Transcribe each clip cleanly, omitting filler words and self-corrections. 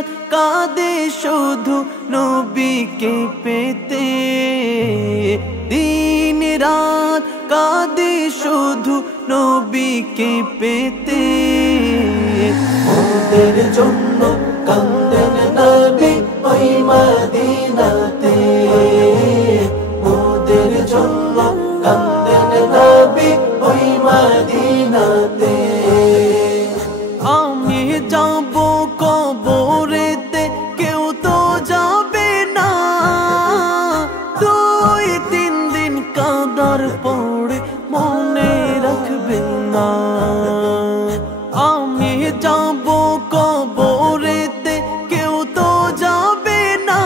রাত কাঁদে শুধু নবীকে পেতে, দিন রাত কাঁদে শুধু নবীকে পেতে। ওদের জন্য কান্দেন নবী ওই মদিনাতে, ওদের জন্য কান্দেন নবী ওই মদিনাতে। আমি যাব কবরেতে কেউ তো যাবে না, 2-3 দিন কাঁদার পরে মনে রাখবে না। আমি যাব কবরেতে কেউ তো যাবে না,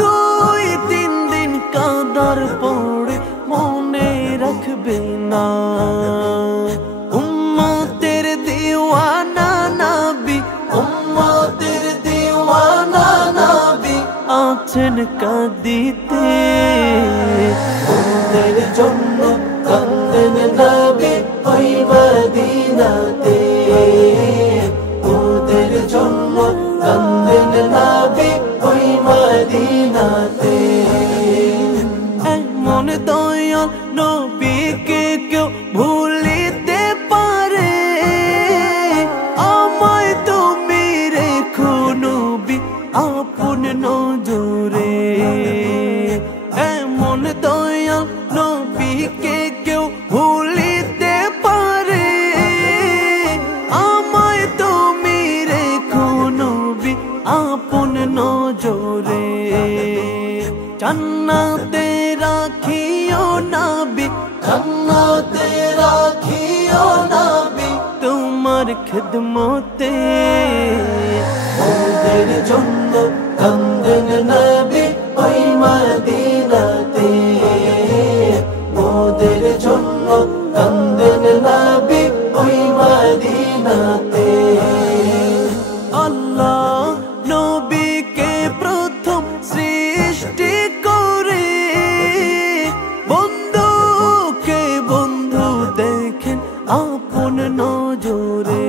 2-3 দিন কাঁদার পরে মনে রাখবে না। উম্মতের দিওয়ানা নবী, উম্মতের দিওয়ানা নবী আছেন কাঁদিতে। ওদের জন্য কান্দেন নবী ওই মদিনাতে, ওদের জন্য কান্দেন নবী ওই মদিনাতে। এমন দয়াল নবীকে কেউ ভুলিতে পারে, আমায় তুমি রেখো নবী আপন নজরে। এমন দয়াল নবীকে কেউ ভুলিতে পারে, আমায় তুমি রেখো নবী আপন নজরে। জান্নাতে রাখিও নবী, জান্নাতে রাখিও নবী তোমার খিদমতে। ওদের জন্য কান্দেন নবী ওই মদিনাতে, ওদের জন্য কান্দেন নবী ওই মদিনাতে। আল্লাহ নবীকে প্রথম সৃষ্টি করে বন্ধুকে বন্ধু দেখেন আপন নজরে।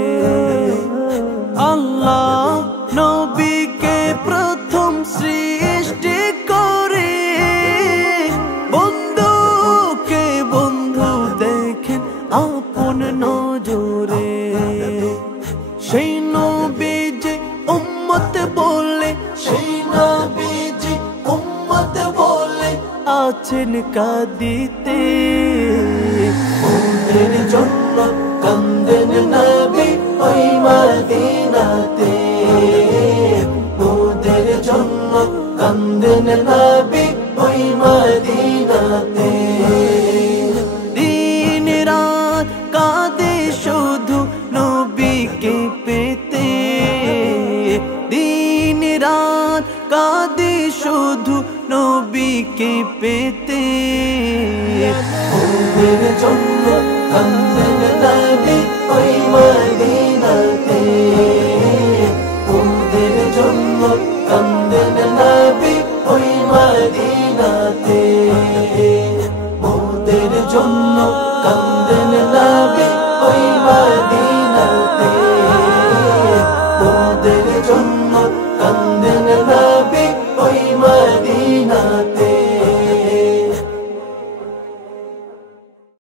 আল্লাহ নবীকে প্রথম সৃষ্টি করে বন্ধুকে বন্ধু দেখেন আপন নজরে। সেই নবীজি উম্মত বলে, সেই নবীজি উম্মত বলে আছেন কাঁদিতে। ওদের জন্য কান্দেন নবী ওই মদিনাতে, ওদের জন্য কান্দেন নবী ওই মদিনাতে। দিন রাত কাঁদে শুধু নবীকে পেতে, দিন রাত কাঁদে শুধু নবীকে পেতে। ওদের জন্য